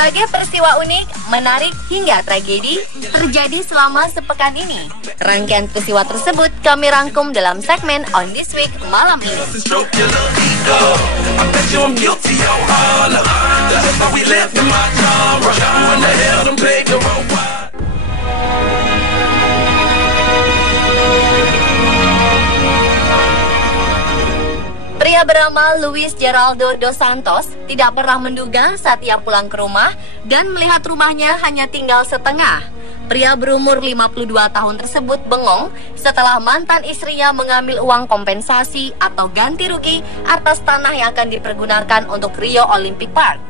Berbagai peristiwa unik, menarik hingga tragedi terjadi selama sepekan ini. Rangkaian peristiwa tersebut kami rangkum dalam segmen On This Week malam ini. Pria bernama Luis Geraldo dos Santos tidak pernah menduga saat ia pulang ke rumah dan melihat rumahnya hanya tinggal setengah. Pria berumur 52 tahun tersebut bengong setelah mantan istrinya mengambil uang kompensasi atau ganti rugi atas tanah yang akan dipergunakan untuk Rio Olympic Park.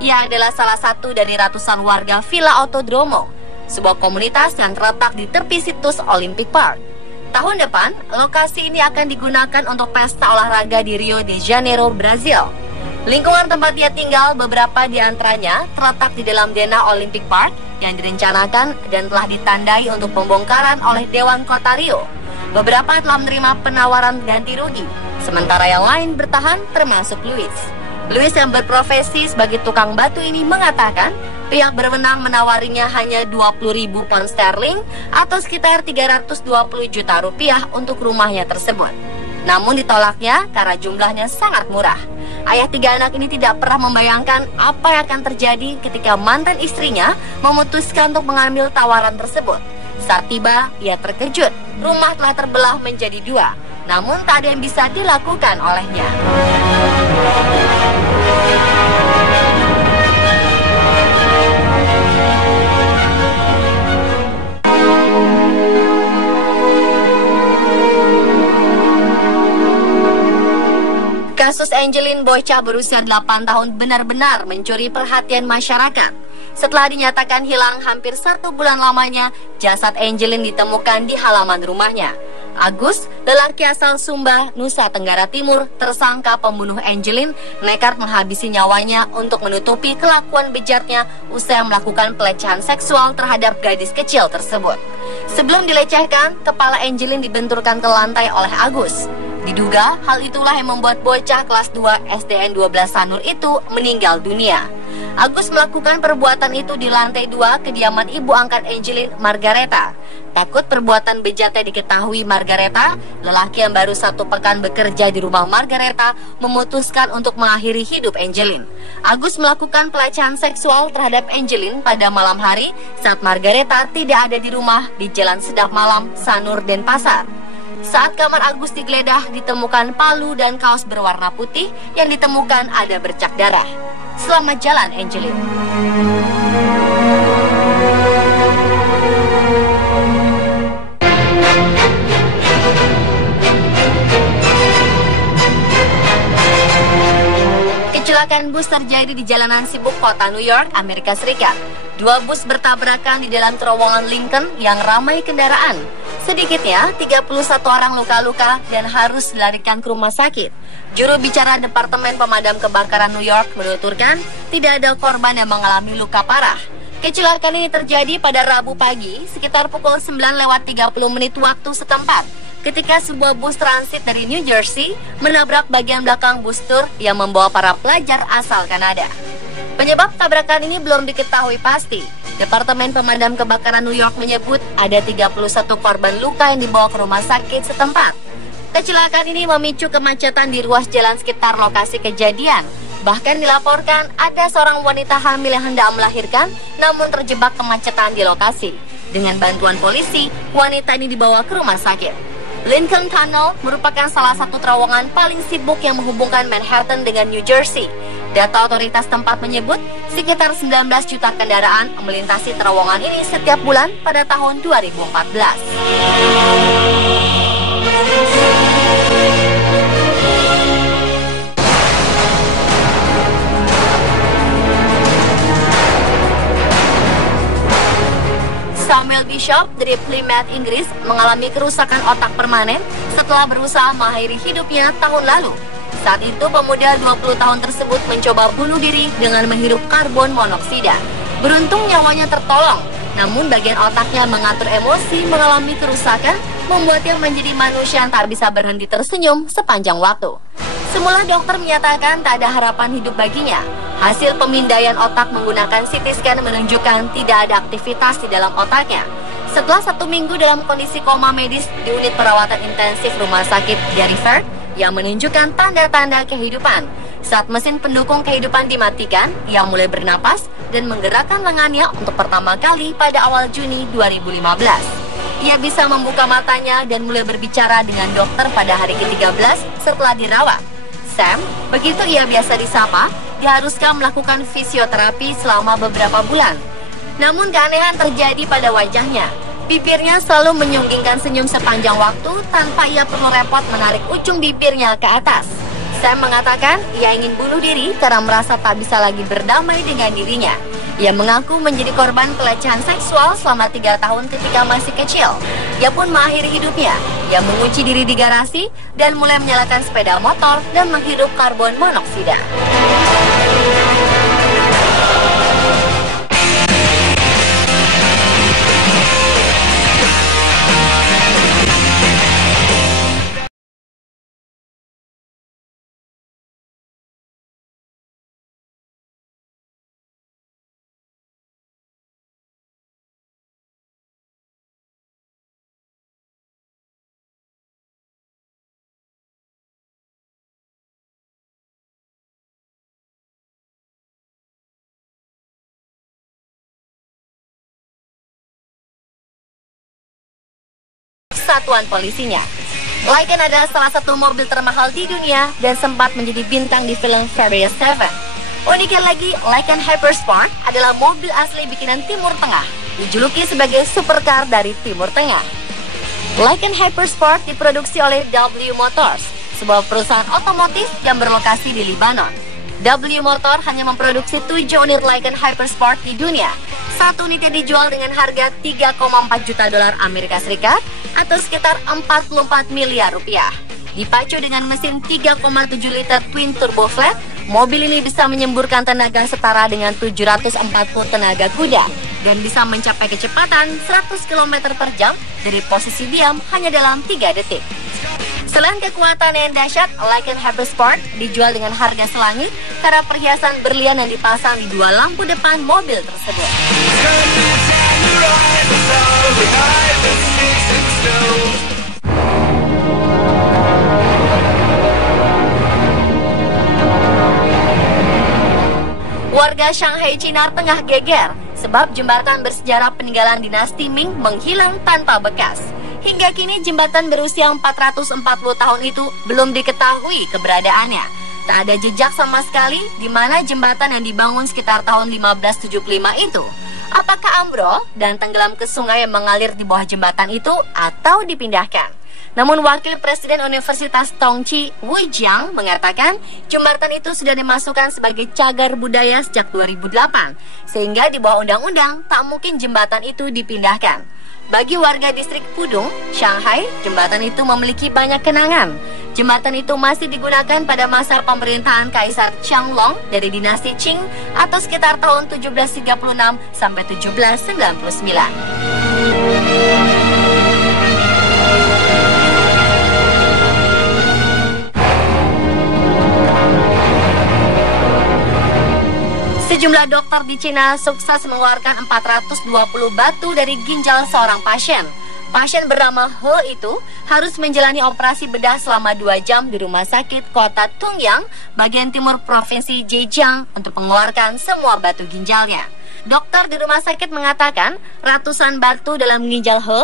Ia adalah salah satu dari ratusan warga Villa Autodromo, sebuah komunitas yang terletak di tepi situs Olympic Park. Tahun depan, lokasi ini akan digunakan untuk pesta olahraga di Rio de Janeiro, Brazil. Lingkungan tempat dia tinggal, beberapa di antaranya terletak di dalam denah Olympic Park yang direncanakan dan telah ditandai untuk pembongkaran oleh Dewan Kota Rio. Beberapa telah menerima penawaran ganti rugi, sementara yang lain bertahan termasuk Luis. Luis yang berprofesi sebagai tukang batu ini mengatakan pihak berwenang menawarinya hanya 20.000 pound sterling atau sekitar 320 juta rupiah untuk rumahnya tersebut. Namun ditolaknya karena jumlahnya sangat murah. Ayah 3 anak ini tidak pernah membayangkan apa yang akan terjadi ketika mantan istrinya memutuskan untuk mengambil tawaran tersebut. Saat tiba, ia terkejut. Rumah telah terbelah menjadi 2, namun tak ada yang bisa dilakukan olehnya. Kasus Angeline, bocah berusia 8 tahun benar-benar mencuri perhatian masyarakat. Setelah dinyatakan hilang hampir 1 bulan lamanya, jasad Angeline ditemukan di halaman rumahnya. Agus, lelaki asal Sumba, Nusa Tenggara Timur, tersangka pembunuh Angeline, nekat menghabisi nyawanya untuk menutupi kelakuan bejatnya usai melakukan pelecehan seksual terhadap gadis kecil tersebut. Sebelum dilecehkan, kepala Angeline dibenturkan ke lantai oleh Agus. Diduga hal itulah yang membuat bocah kelas 2 SDN 12 Sanur itu meninggal dunia. Agus melakukan perbuatan itu di lantai 2 kediaman ibu angkat Angeline, Margareta. Takut perbuatan bejatnya diketahui Margareta, lelaki yang baru 1 pekan bekerja di rumah Margareta memutuskan untuk mengakhiri hidup Angeline. Agus melakukan pelecehan seksual terhadap Angeline pada malam hari saat Margareta tidak ada di rumah di Jalan Sedap Malam, Sanur, Denpasar. Saat kamar Agus digeledah, ditemukan palu dan kaos berwarna putih yang ditemukan ada bercak darah. Selamat jalan, Angeline. Kecelakaan bus terjadi di jalanan sibuk kota New York, Amerika Serikat. 2 bus bertabrakan di dalam terowongan Lincoln yang ramai kendaraan. Sedikitnya 31 orang luka-luka dan harus dilarikan ke rumah sakit. Juru bicara Departemen Pemadam Kebakaran New York menuturkan tidak ada korban yang mengalami luka parah. Kecelakaan ini terjadi pada Rabu pagi sekitar pukul 9:30 waktu setempat, ketika sebuah bus transit dari New Jersey menabrak bagian belakang bus tur yang membawa para pelajar asal Kanada. Penyebab tabrakan ini belum diketahui pasti. Departemen Pemadam Kebakaran New York menyebut ada 31 korban luka yang dibawa ke rumah sakit setempat. Kecelakaan ini memicu kemacetan di ruas jalan sekitar lokasi kejadian. Bahkan dilaporkan ada seorang wanita hamil yang hendak melahirkan namun terjebak kemacetan di lokasi. Dengan bantuan polisi, wanita ini dibawa ke rumah sakit. Lincoln Tunnel merupakan salah satu terowongan paling sibuk yang menghubungkan Manhattan dengan New Jersey. Data otoritas tempat menyebut sekitar 19 juta kendaraan melintasi terowongan ini setiap bulan pada tahun 2014. Samuel Bishop dari Plymouth, Inggris mengalami kerusakan otak permanen setelah berusaha mengakhiri hidupnya tahun lalu. Saat itu pemuda 20 tahun tersebut mencoba bunuh diri dengan menghirup karbon monoksida. Beruntung nyawanya tertolong, namun bagian otaknya mengatur emosi mengalami kerusakan, membuatnya menjadi manusia yang tak bisa berhenti tersenyum sepanjang waktu. Semula dokter menyatakan tak ada harapan hidup baginya. Hasil pemindaian otak menggunakan CT scan menunjukkan tidak ada aktivitas di dalam otaknya. Setelah 1 minggu dalam kondisi koma medis di unit perawatan intensif rumah sakit Gary yang menunjukkan tanda-tanda kehidupan. Saat mesin pendukung kehidupan dimatikan, ia mulai bernapas dan menggerakkan lengannya untuk pertama kali pada awal Juni 2015. Ia bisa membuka matanya dan mulai berbicara dengan dokter pada hari ke-13 setelah dirawat. Sam, begitu ia biasa disapa, diharuskan melakukan fisioterapi selama beberapa bulan. Namun keanehan terjadi pada wajahnya. Bibirnya selalu menyunggingkan senyum sepanjang waktu tanpa ia perlu repot menarik ujung bibirnya ke atas. Sam mengatakan ia ingin bunuh diri karena merasa tak bisa lagi berdamai dengan dirinya. Ia mengaku menjadi korban pelecehan seksual selama 3 tahun ketika masih kecil. Ia pun mengakhiri hidupnya. Ia mengunci diri di garasi dan mulai menyalakan sepeda motor dan menghirup karbon monoksida. Satuan polisinya. Lycan adalah salah satu mobil termahal di dunia dan sempat menjadi bintang di film Furious 7. Uniknya lagi, Lycan Hypersport adalah mobil asli bikinan Timur Tengah, dijuluki sebagai supercar dari Timur Tengah. Lycan Hypersport diproduksi oleh W Motors, sebuah perusahaan otomotif yang berlokasi di Lebanon. W Motor hanya memproduksi 7 unit Lycan Hypersport di dunia. Satu unitnya dijual dengan harga 3,4 juta dolar Amerika Serikat atau sekitar 44 miliar rupiah. Dipacu dengan mesin 3,7 liter twin turbo flat, mobil ini bisa menyemburkan tenaga setara dengan 740 tenaga kuda dan bisa mencapai kecepatan 100 km per jam dari posisi diam hanya dalam 3 detik. Selain kekuatan yang dahsyat, Lycan Hypersport dijual dengan harga selangit karena perhiasan berlian yang dipasang di 2 lampu depan mobil tersebut. Warga Shanghai, Cina tengah geger sebab jembatan bersejarah peninggalan dinasti Ming menghilang tanpa bekas. Hingga kini jembatan berusia 440 tahun itu belum diketahui keberadaannya. Tak ada jejak sama sekali di mana jembatan yang dibangun sekitar tahun 1575 itu. Apakah ambrol dan tenggelam ke sungai yang mengalir di bawah jembatan itu atau dipindahkan? Namun Wakil Presiden Universitas Tongji, Wu Jiang, mengatakan jembatan itu sudah dimasukkan sebagai cagar budaya sejak 2008, sehingga di bawah undang-undang tak mungkin jembatan itu dipindahkan. Bagi warga distrik Pudong, Shanghai, jembatan itu memiliki banyak kenangan. Jembatan itu masih digunakan pada masa pemerintahan Kaisar Qianlong dari dinasti Qing atau sekitar tahun 1736 sampai 1799. Sejumlah dokter di Cina sukses mengeluarkan 420 batu dari ginjal seorang pasien. Pasien bernama He itu harus menjalani operasi bedah selama 2 jam di rumah sakit kota Tungyang, bagian timur provinsi Zhejiang untuk mengeluarkan semua batu ginjalnya. Dokter di rumah sakit mengatakan ratusan batu dalam ginjal He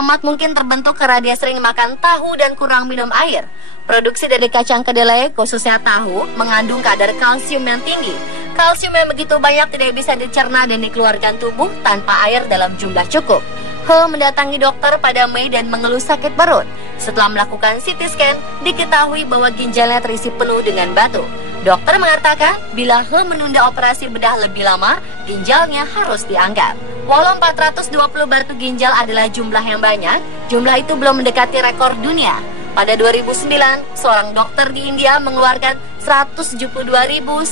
amat mungkin terbentuk karena dia sering makan tahu dan kurang minum air. Produksi dari kacang kedelai, khususnya tahu, mengandung kadar kalsium yang tinggi. Kalsium yang begitu banyak tidak bisa dicerna dan dikeluarkan tubuh tanpa air dalam jumlah cukup. He mendatangi dokter pada Mei dan mengeluh sakit perut. Setelah melakukan CT scan, diketahui bahwa ginjalnya terisi penuh dengan batu. Dokter mengatakan bila He menunda operasi bedah lebih lama, ginjalnya harus diangkat. Walau 420 batu ginjal adalah jumlah yang banyak, jumlah itu belum mendekati rekor dunia. Pada 2009, seorang dokter di India mengeluarkan 172.155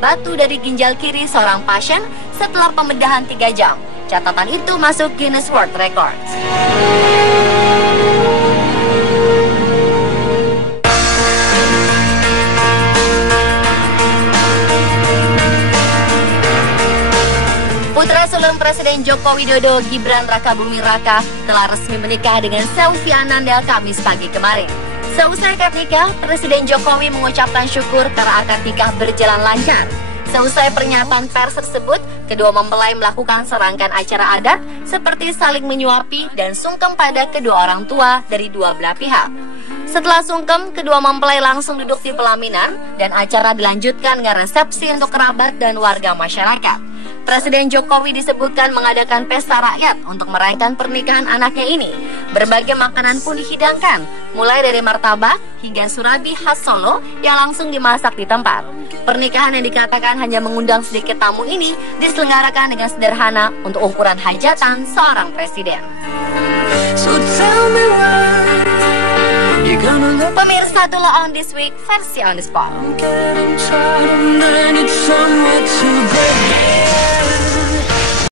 batu dari ginjal kiri seorang pasien setelah pembedahan 3 jam. Catatan itu masuk Guinness World Records. calon Presiden Joko Widodo Gibran Rakabuming Raka telah resmi menikah dengan Selvi Ananda Kamis pagi kemarin. Seusai akad nikah, Presiden Jokowi mengucapkan syukur karena akad nikah berjalan lancar. Seusai pernyataan pers tersebut, kedua mempelai melakukan serangkaian acara adat seperti saling menyuapi dan sungkem pada kedua orang tua dari dua belah pihak. Setelah sungkem, kedua mempelai langsung duduk di pelaminan dan acara dilanjutkan dengan resepsi untuk kerabat dan warga masyarakat. Presiden Jokowi disebutkan mengadakan pesta rakyat untuk merayakan pernikahan anaknya ini. Berbagai makanan pun dihidangkan, mulai dari martabak hingga surabi khas Solo yang langsung dimasak di tempat. Pernikahan yang dikatakan hanya mengundang sedikit tamu ini diselenggarakan dengan sederhana untuk ukuran hajatan seorang presiden. Pemirsa, itulah On This Week versi On The Spot.